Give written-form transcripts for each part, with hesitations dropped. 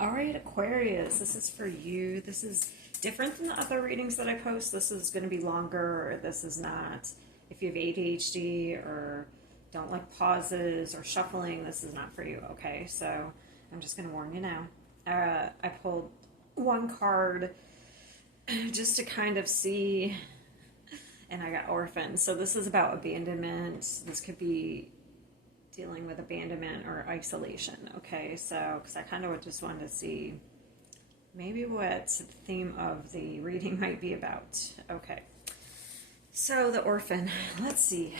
All right, Aquarius, this is for you. This is different than the other readings that I post. This is going to be longer, or this is not. If you have ADHD or don't like pauses or shuffling, this is not for you, okay? So I'm just going to warn you now. I pulled one card just to kind of see, and I got orphan. So this is about abandonment. This could be dealing with abandonment or isolation, okay? So, because I kind of just wanted to see maybe what the theme of the reading might be about. Okay, so the orphan, let's see.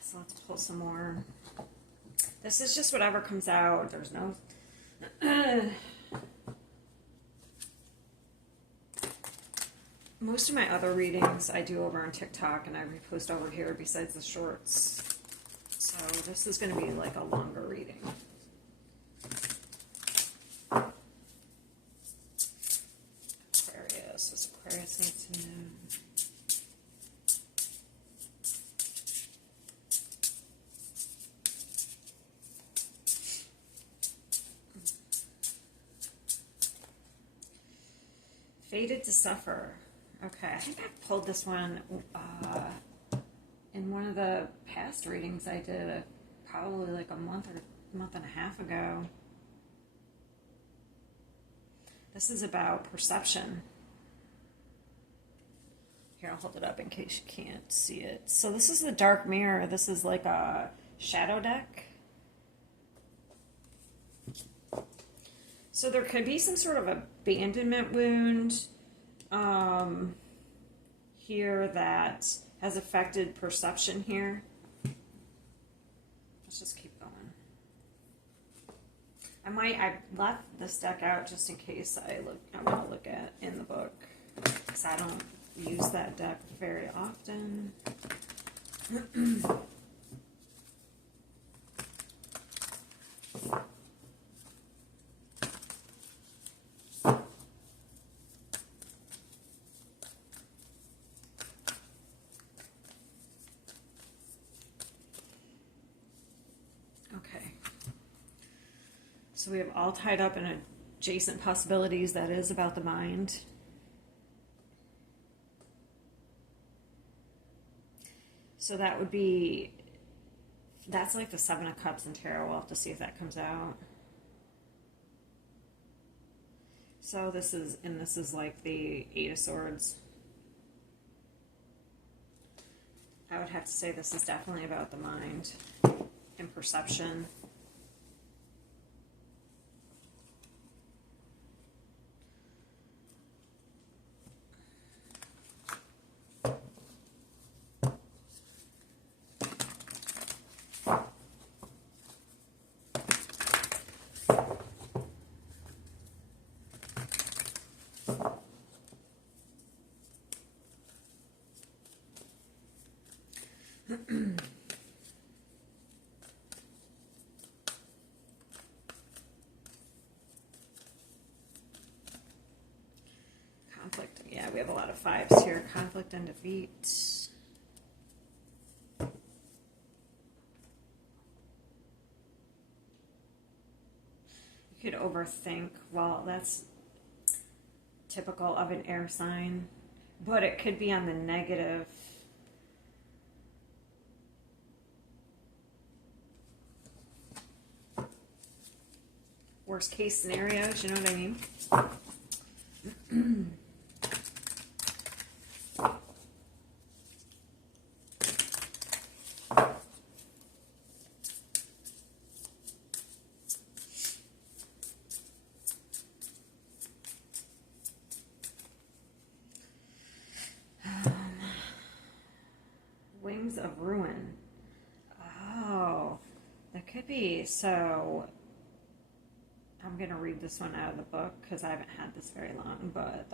So let's pull some more. This is just whatever comes out. There's no... Most of my other readings I do over on TikTok and I repost over here besides the shorts. So this is going to be like a longer reading. Aquarius, what's Aquarius need to know? Fated to suffer. Okay, I think I pulled this one in one of the past readings I did probably like a month and a half ago. This is about perception. Here, I'll hold it up in case you can't see it. So this is the dark mirror. This is like a shadow deck. So there could be some sort of abandonment wound here that has affected perception here. Let's just keep going. I left this deck out just in case I want to look at in the book, because I don't use that deck very often. So we have all tied up in adjacent possibilities. That is about the mind. So that would be, that's like the Seven of Cups in Tarot. We'll have to see if that comes out. So this is like the Eight of Swords. I would have to say this is definitely about the mind and perception. Conflict. Yeah, we have a lot of fives here. Conflict and defeat. You could overthink. Well, that's typical of an air sign, but it could be on the negative. Worst case scenarios, you know what I mean? Wings of Ruin. Oh, that could be. So I'm going to read this one out of the book because I haven't had this very long, but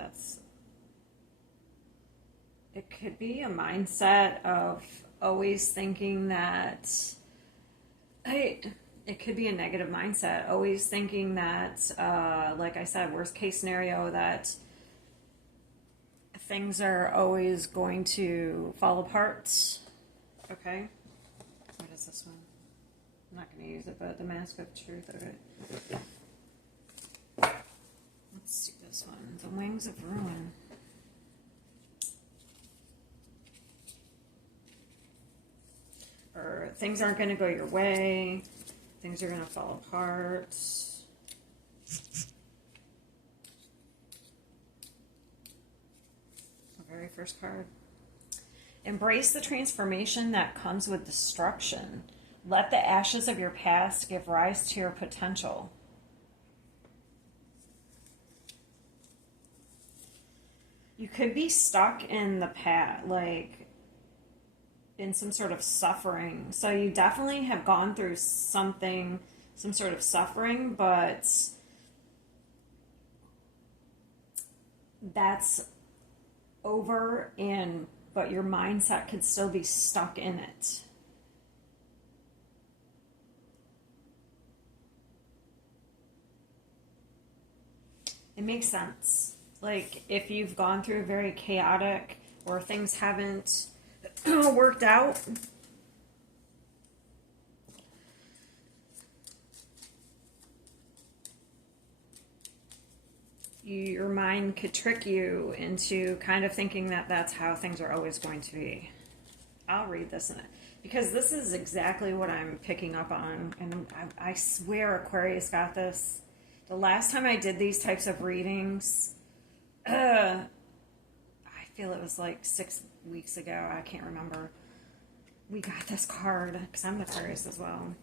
it could be a mindset of always thinking that, it could be a negative mindset, always thinking that, like I said, worst case scenario, that things are always going to fall apart. Okay. What is this one? I'm not going to use it, but the Mask of Truth. Okay. Rose of Ruin. Or things aren't going to go your way. Things are going to fall apart. The very first card. Embrace the transformation that comes with destruction. Let the ashes of your past give rise to your potential. You could be stuck in the past, like in some sort of suffering. So you definitely have gone through something, some sort of suffering, but that's over, but your mindset could still be stuck in it. It makes sense. Like, if you've gone through a very chaotic, or things haven't worked out, your mind could trick you into kind of thinking that that's how things are always going to be. I'll read this in it, because this is exactly what I'm picking up on, and I swear Aquarius got this. The last time I did these types of readings, I feel it was like 6 weeks ago. I can't remember. We got this card, because I'm Aquarius as well.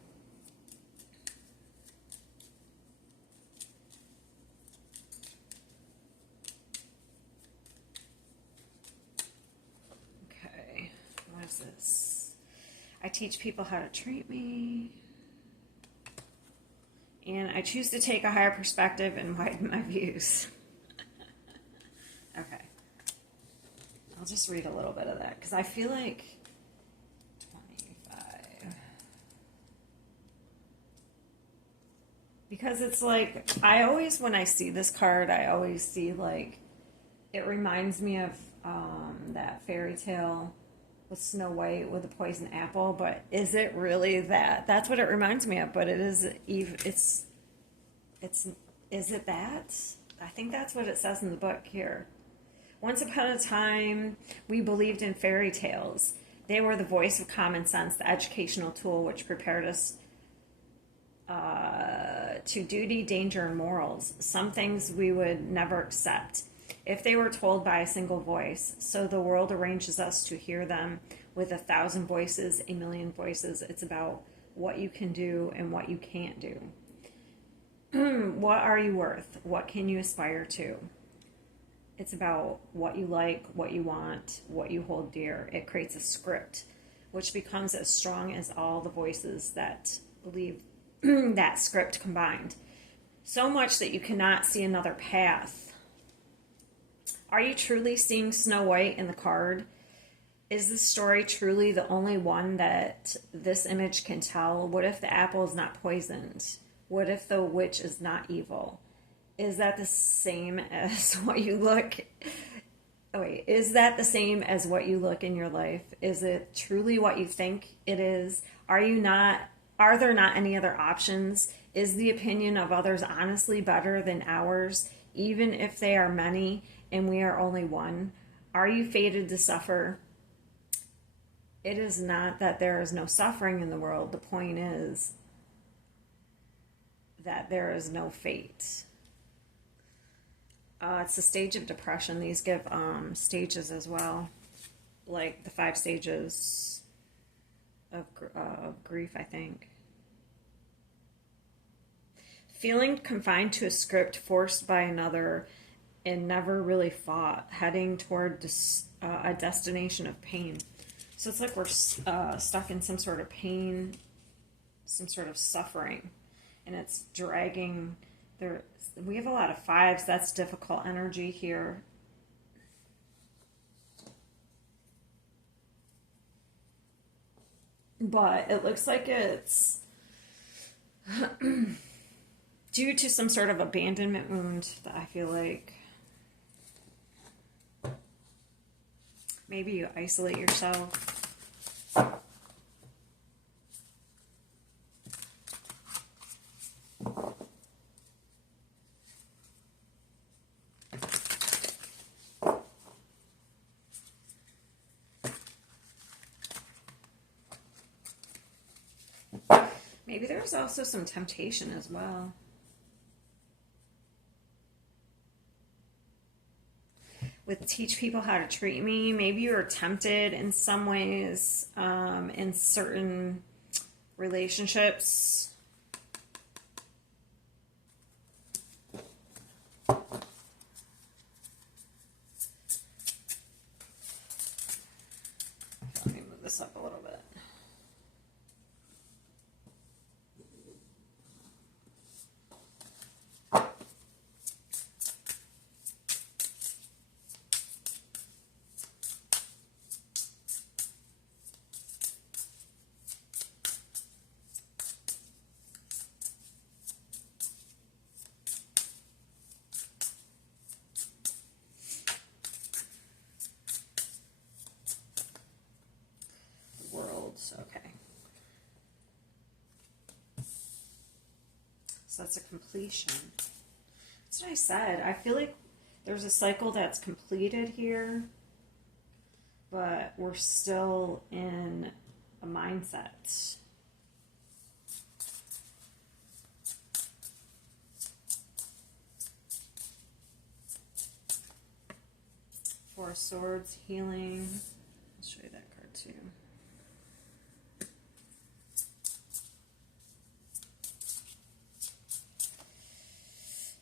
Okay, what is this? I teach people how to treat me. And I choose to take a higher perspective and widen my views. Okay. I'll just read a little bit of that, because I feel like 25. Because it's like, I always, when I see this card, I always see like, it reminds me of that fairy tale with Snow White with the poison apple, but is it really that? That's what it reminds me of, but it is even, is it that? I think that's what it says in the book here. Once upon a time, we believed in fairy tales. They were the voice of common sense, the educational tool which prepared us to duty, danger, and morals. Some things we would never accept if they were told by a single voice. So the world arranges us to hear them with 1,000 voices, 1,000,000 voices. It's about what you can do and what you can't do. What are you worth? What can you aspire to? It's about what you like, what you want, what you hold dear. It creates a script, which becomes as strong as all the voices that believe that script combined. So much that you cannot see another path. Are you truly seeing Snow White in the card? Is this story truly the only one that this image can tell? What if the apple is not poisoned? What if the witch is not evil? Is that the same as what you look? Oh wait, is that the same as what you look in your life? Is it truly what you think it is? Are there not any other options? Is the opinion of others honestly better than ours, even if they are many and we are only one? Are you fated to suffer? It is not that there is no suffering in the world. The point is that there is no fate. It's a stage of depression. These give stages as well, like the 5 stages of grief, I think. Feeling confined to a script, forced by another, and never really fought, heading toward a destination of pain. So it's like we're stuck in some sort of pain, some sort of suffering, and it's dragging. We have a lot of 5s. That's difficult energy here. But it looks like it's due to some sort of abandonment wound that I feel like maybe you isolate yourself. Maybe there's also some temptation as well. With teach people how to treat me, maybe you were tempted in some ways in certain relationships. Let me move this up a little bit. Okay. So that's a completion. That's what I said. I feel like there's a cycle that's completed here, but we're still in a mindset. Four of Swords, healing. I'll show you that card too.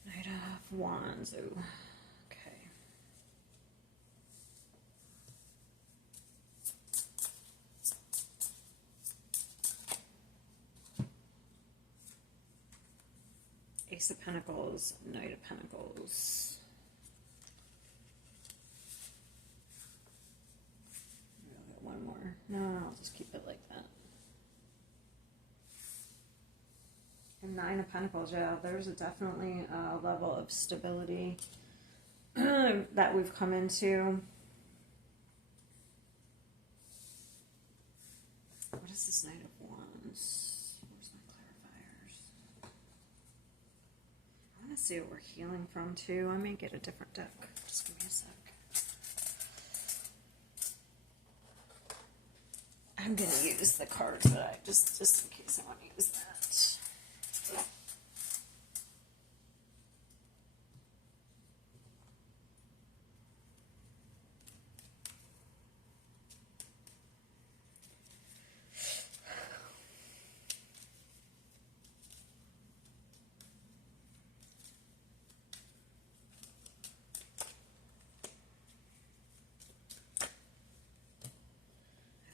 Knight of Wands. Ooh. Okay. Ace of Pentacles, Knight of Pentacles. One more. No, I'll just keep it like that. And Nine of Pentacles, yeah, there's definitely a level of stability that we've come into. What is this Knight of Wands? Where's my clarifiers? I want to see what we're healing from too. I may get a different deck. Just give me a sec. I'm going to use the cards that I just in case I want to use that.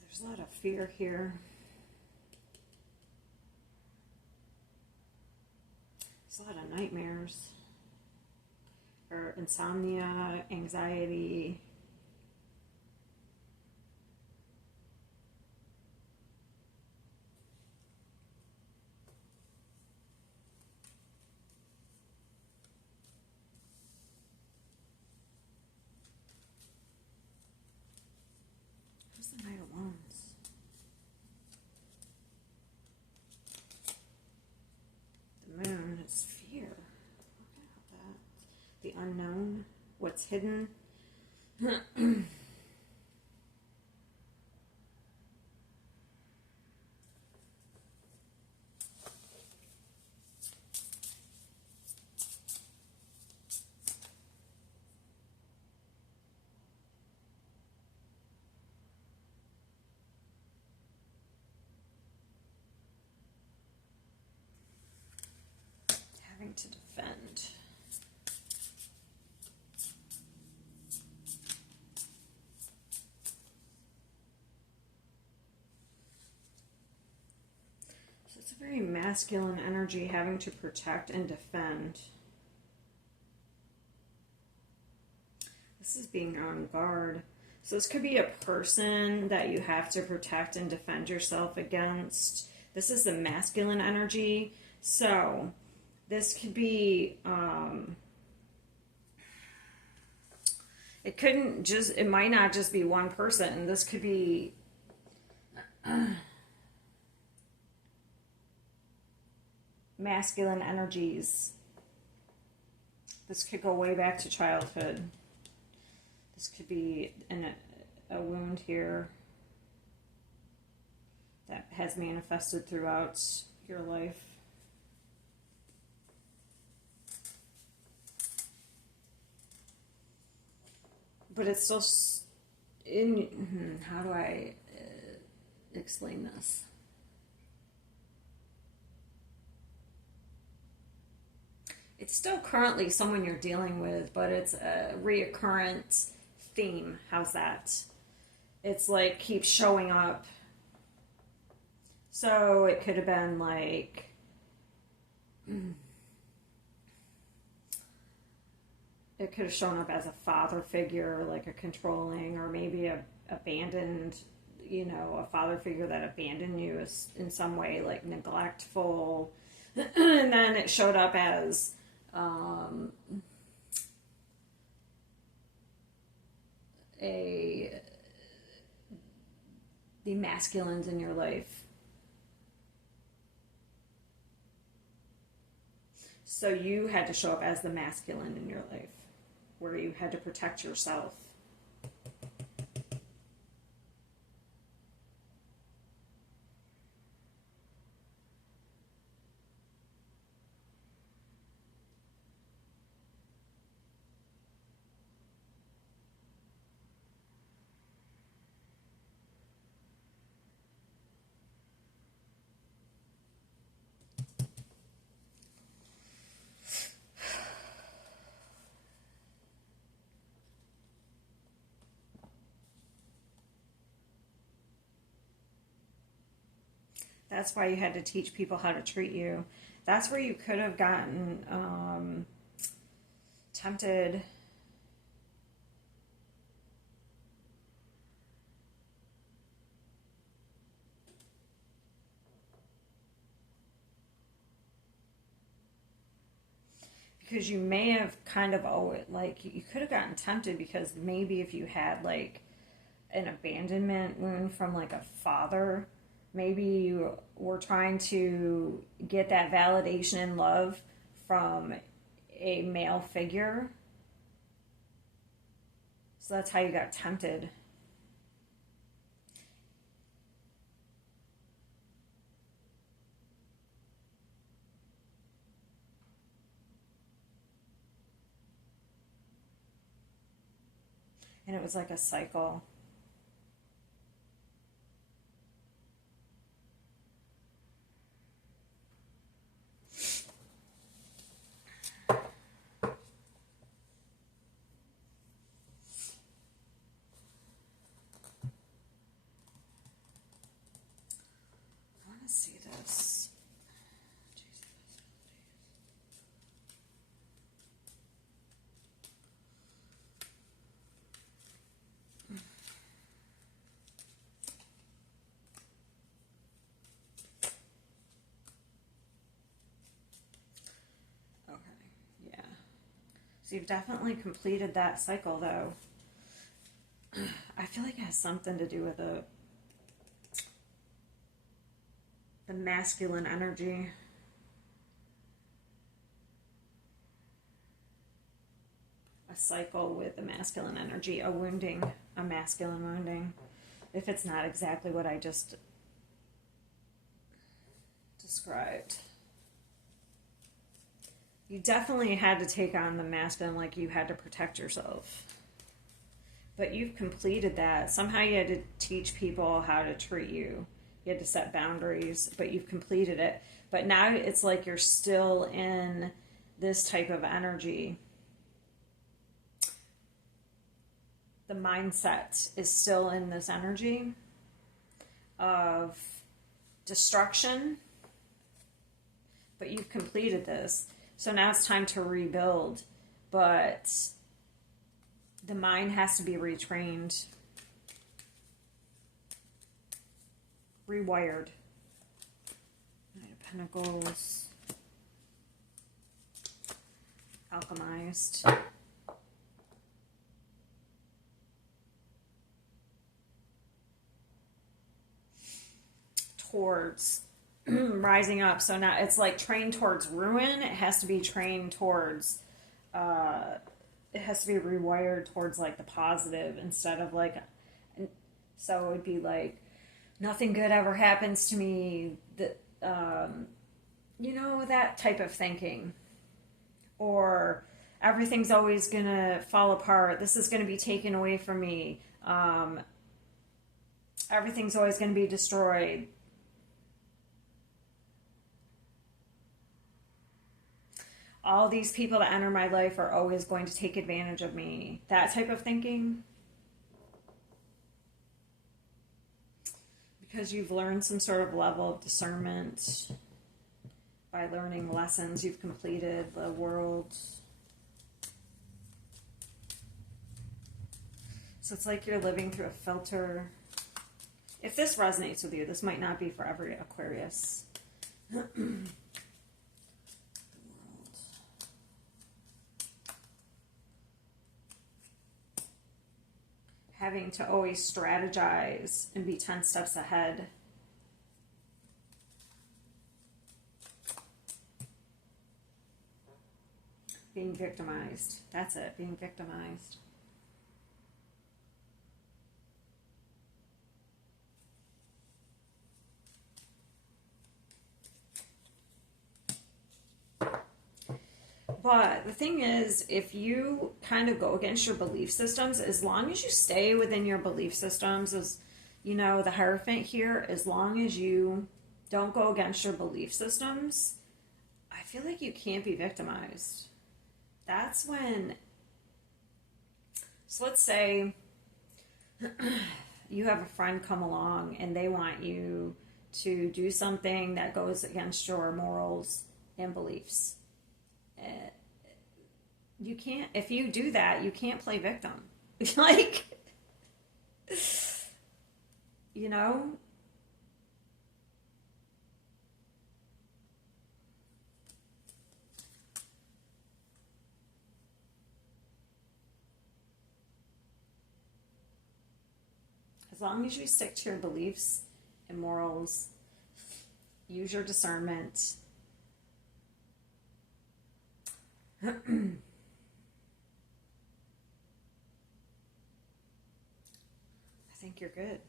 There's a lot of fear here. There's a lot of nightmares, or insomnia, anxiety. Where's the Knight of Wands? The Moon is fear. Look at that. The unknown. What's hidden. Having to defend. So it's a very masculine energy, having to protect and defend. This is being on guard. So this could be a person that you have to protect and defend yourself against. This is the masculine energy. So this could be, it might not just be one person. This could be masculine energies. This could go way back to childhood. This could be a wound here that has manifested throughout your life. But it's still in, how do I explain this? It's still currently someone you're dealing with, but it's a reoccurrent theme. How's that? It's like keeps showing up. So it could have been like, it could have shown up as a father figure, like a controlling, or maybe a abandoned, you know, a father figure that abandoned you in some way, like neglectful. And then it showed up as the masculines in your life. So you had to show up as the masculine in your life, where you had to protect yourself. That's why you had to teach people how to treat you. That's where you could have gotten tempted. Because you may have kind of like, you could have gotten tempted because maybe if you had like an abandonment wound from like a father, maybe you were trying to get that validation and love from a male figure. So that's how you got tempted. And it was like a cycle. See this. Okay, yeah. So you've definitely completed that cycle, though. I feel like it has something to do with the masculine energy. A cycle with the masculine energy, a wounding, a masculine wounding. If it's not exactly what I just described. You definitely had to take on the masculine, like you had to protect yourself. But you've completed that. Somehow you had to teach people how to treat you. You had to set boundaries, but you've completed it. But now it's like you're still in this type of energy. The mindset is still in this energy of destruction, but you've completed this. So now it's time to rebuild, but the mind has to be retrained, rewired. Knight of Pentacles, alchemized. Towards rising up. So now it's like trained towards ruin. It has to be trained towards, it has to be rewired towards like the positive instead of like, so it would be like, nothing good ever happens to me. That you know, that type of thinking. Or everything's always going to fall apart. This is going to be taken away from me. Everything's always going to be destroyed. All these people that enter my life are always going to take advantage of me. That type of thinking. Because you've learned some sort of level of discernment by learning lessons you've completed, the world. So it's like you're living through a filter. If this resonates with you, this might not be for every Aquarius. The world. Having to always strategize and be 10 steps ahead. Being victimized. That's it, being victimized. But the thing is, if you kind of go against your belief systems, as long as you stay within your belief systems, as you know, the Hierophant here, as long as you don't go against your belief systems, I feel like you can't be victimized. That's when, so let's say you have a friend come along and they want you to do something that goes against your morals and beliefs. You can't, if you do that, you can't play victim. Like, you know? As long as you stick to your beliefs and morals, use your discernment. I think you're good.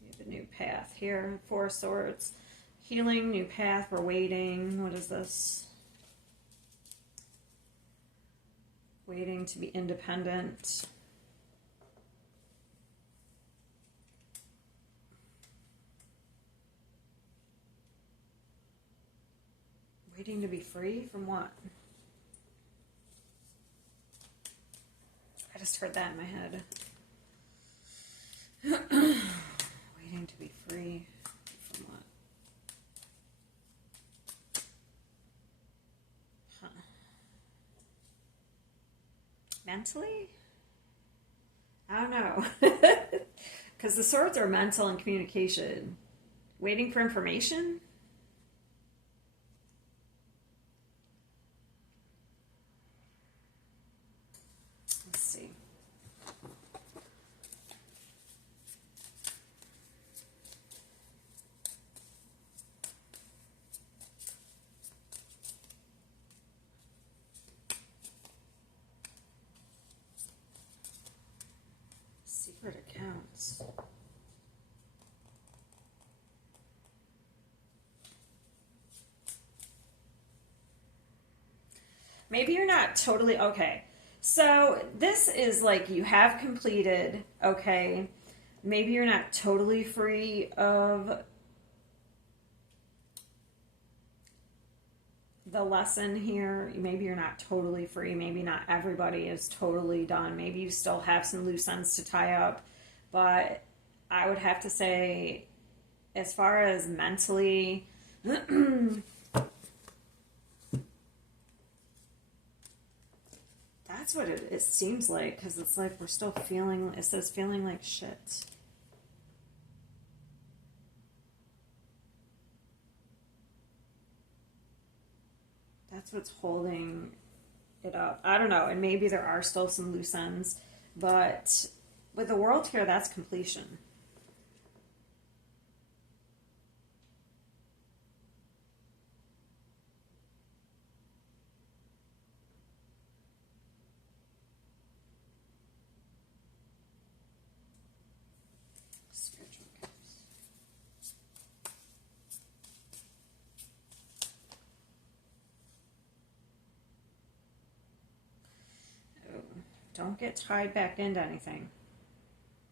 We have a new path here, 4 of Swords. Healing, new path, we're waiting. What is this? Waiting to be independent. Waiting to be free from what? I just heard that in my head. Waiting to be free from what? Huh. Mentally? I don't know. Because the swords are mental and communication. Waiting for information? Let's see. Secret accounts. Maybe you're not totally okay. So this is like you have completed, okay. Maybe you're not totally free of the lesson here. Maybe you're not totally free. Maybe not everybody is totally done. Maybe you still have some loose ends to tie up. But I would have to say, as far as mentally, that's what it seems like. Because it's like we're still feeling, it says feeling like shit. That's what's holding it up. I don't know. And maybe there are still some loose ends. But with the world here, that's completion. Don't get tied back into anything.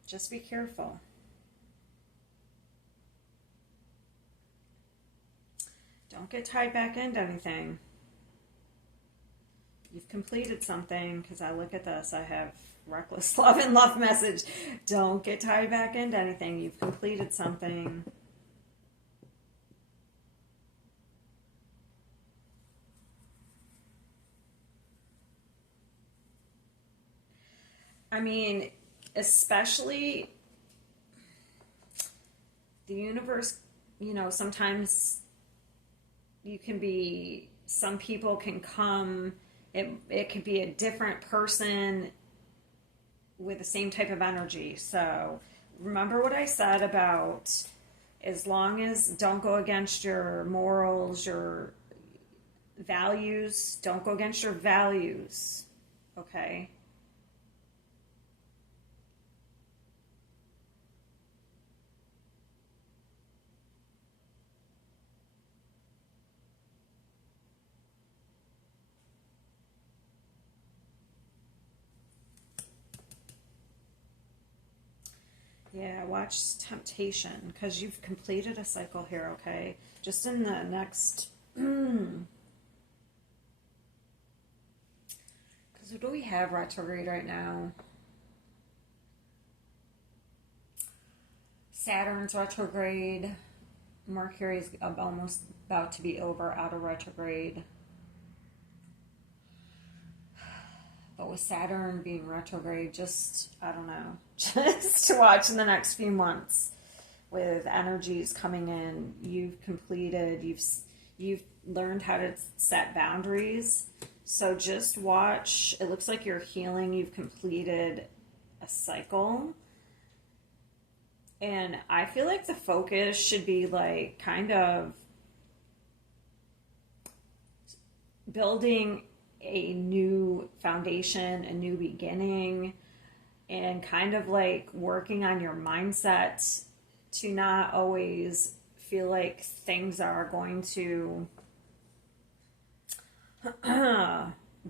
Just be careful. Don't get tied back into anything. You've completed something, because I look at this, I have reckless love and love message. Don't get tied back into anything. You've completed something. I mean, especially the universe, you know, sometimes you can be, some people can come, it could be a different person with the same type of energy. So remember what I said about, as long as don't go against your morals, your values, don't go against your values, okay? Yeah, watch temptation, because you've completed a cycle here, okay? Just in the next... Because who do we have retrograde right now? Saturn's retrograde. Mercury's almost about to be over, out of retrograde. But with Saturn being retrograde, just, I don't know, just to watch in the next few months with energies coming in. You've completed, you've learned how to set boundaries. So just watch. It looks like you're healing. You've completed a cycle. And I feel like the focus should be like kind of building a new foundation, a new beginning, and kind of like working on your mindset to not always feel like things are going to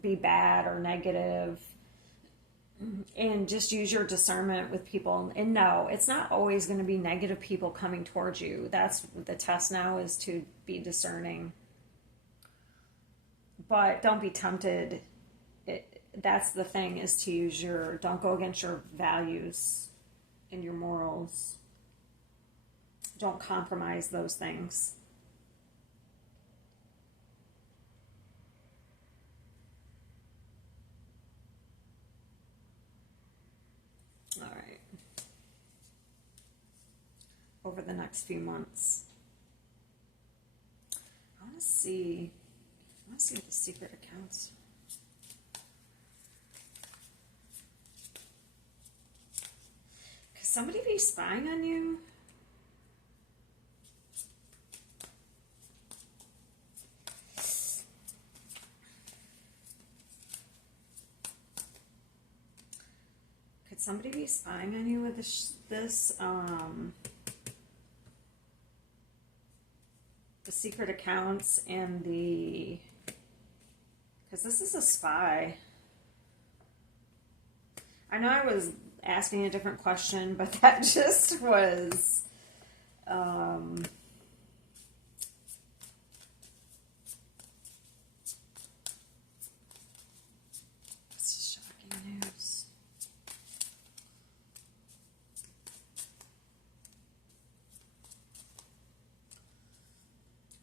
be bad or negative, and just use your discernment with people. And no, it's not always going to be negative people coming towards you. That's the test now, is to be discerning. But don't be tempted. That's the thing, is to use your, don't go against your values and your morals. Don't compromise those things. All right. Over the next few months. I want to see what the secret accounts. Could somebody be spying on you? Could somebody be spying on you with this the secret accounts and the... Because this is a spy. I know I was asking a different question, but that just was... this is shocking news.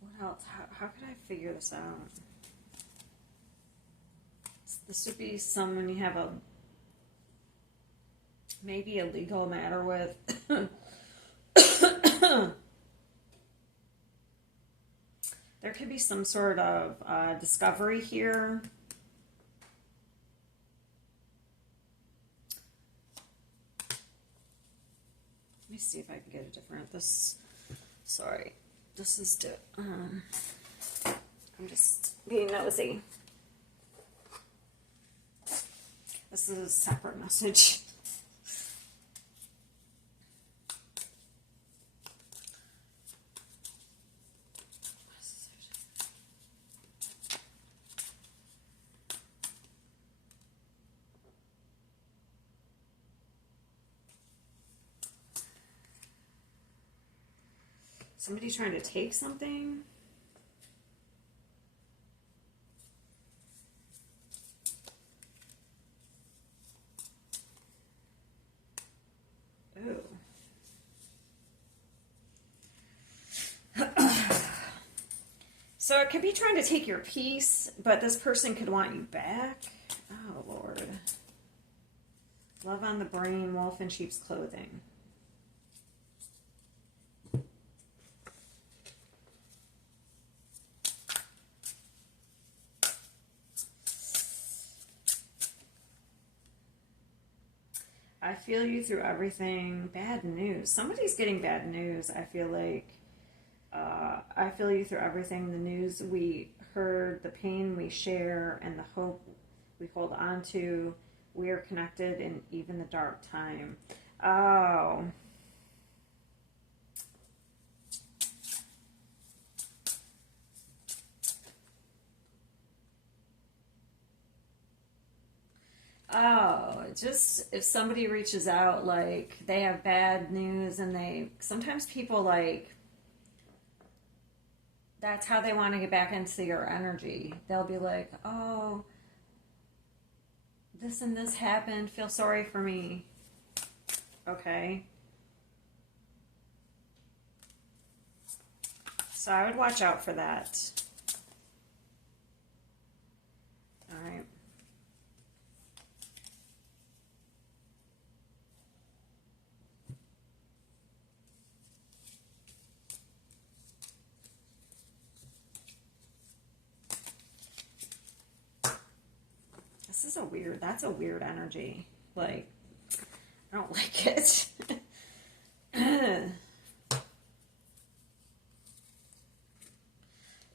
What else? How could I figure this out? This would be someone you have maybe a legal matter with. There could be some sort of discovery here. Let me see if I can get a different, sorry, this is, I'm just being nosy. This is a separate message. Somebody trying to take something. Ooh. So it could be trying to take your peace, but this person could want you back. Oh, Lord. Love on the brain, wolf in sheep's clothing. I feel you through everything. Bad news. Somebody's getting bad news, I feel like. I feel you through everything. The news we heard, the pain we share, and the hope we hold on to. We are connected in even the dark time. Oh. Oh, just if somebody reaches out, like they have bad news and sometimes people like, that's how they want to get back into your energy. They'll be like, oh, this and this happened. Feel sorry for me. Okay. So I would watch out for that. All right. That's a weird energy. Like, I don't like it.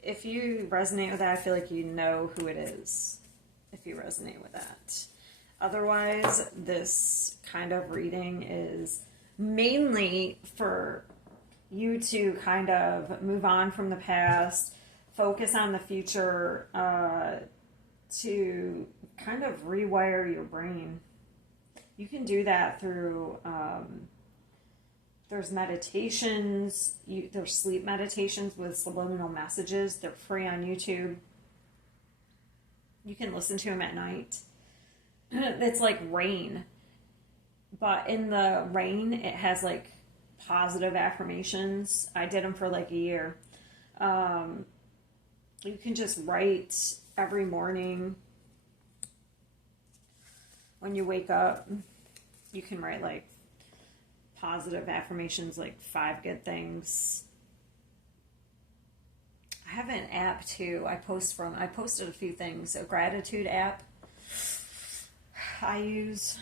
If you resonate with that, I feel like you know who it is. If you resonate with that. Otherwise, this kind of reading is mainly for you to kind of move on from the past, focus on the future, to kind of rewire your brain. You can do that through, there's meditations, there's sleep meditations with subliminal messages. They're free on YouTube. You can listen to them at night. It's like rain. But in the rain, it has like positive affirmations. I did them for like a year. You can just write every morning when you wake up. You can write like positive affirmations, like 5 good things. I have an app too. I posted a few things. A gratitude app I use.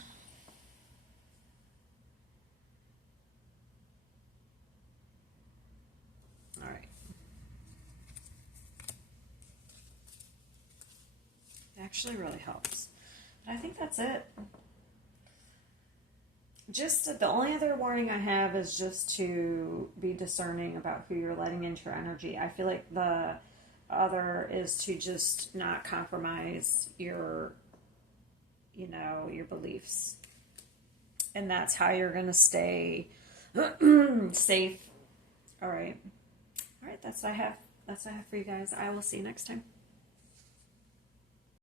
All right. It actually really helps. But I think that's it. Just the only other warning I have is just to be discerning about who you're letting into your energy. I feel like the other is to just not compromise your beliefs. And that's how you're going to stay safe. All right. All right, that's what I have. That's what I have for you guys. I will see you next time.